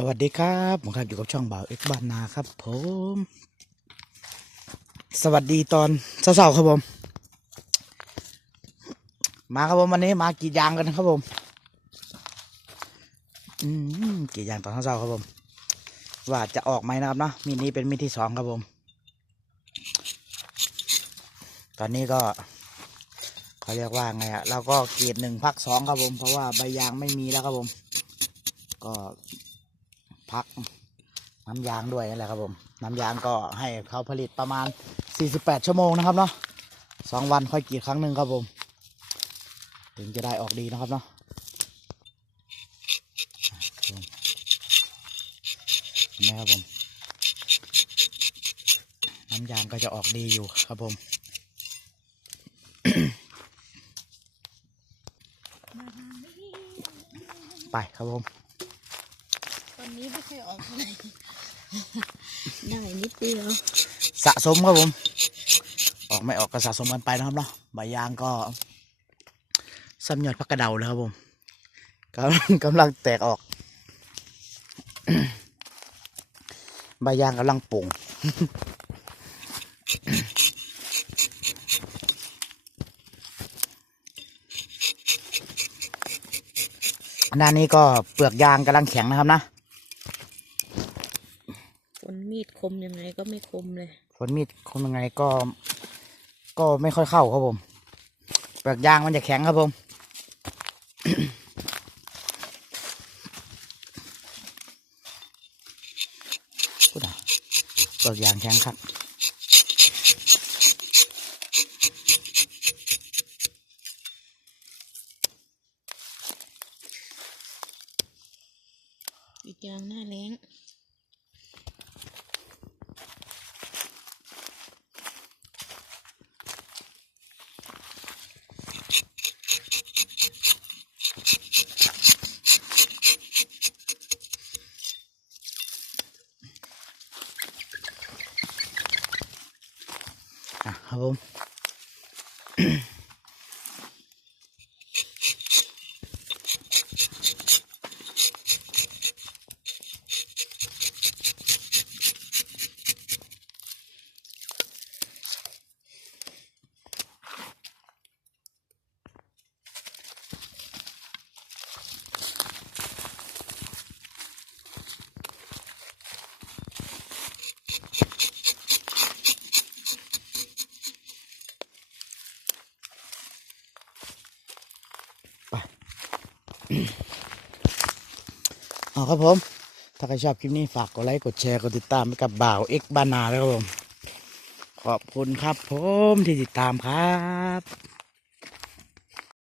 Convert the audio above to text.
สวัสดีครับผมครับอยู่กับช่องบ่าวเอ็กซ์บ้านนาครับ ผม สวัสดีตอนเช้าๆครับผม มาครับผมวันนี้มากรีดยางกันครับผม อืมกรีดยางตอนเช้าๆครับผม ว่าจะออกไหมนะครับเนาะมีดนี้เป็นมีดที่สองครับผม ตอนนี้ก็เขาเรียกว่าไงอะเราก็กรีดหนึ่งพักสองครับผม เพราะว่าใบยางไม่มีแล้วครับผม ก็ พัก น้ำยางด้วยนั่นแหละครับผม น้ำยางก็ให้เขาผลิตประมาณ 48 ชั่วโมงนะครับเนาะสองวันค่อยกรีดครั้งหนึ่งครับผม ถึงจะได้ออกดีนะครับเนาะนไหมครับผม น้ำยางก็จะออกดีอยู่ครับผมไปครับผม วันนี้ไม่เคยออกเท่าไหร่ได้นิดเดียวสะสมครับผม ออกไม่ออกก็สะสมกันไปนะครับเนาะใบยางก็ซ้ำยอดพักกระเดาเลยครับผมกำลังกำลังแตกออกใบยางกำลังปุ่งหน้านี้ก็เปลือกยางกำลังแข็งนะครับนะคน มีดคมยังไงก็ไม่คมเลยฝนมีดคมยังไงก็ ก็ไม่ค่อยเข้าครับผมเปลือกยางมันจะแข็งครับผมพูดอะเปลือกยางแข็งครับอีกอย่างหน้าแรง อ่ เอาครับผม ถ้าใครชอบคลิปนี้ฝากกดไลค์ กดแชร์ กดติดตามให้กับบ่าวเอ็กบานาแล้วครับผม ขอบคุณครับผมที่ติดตามครับ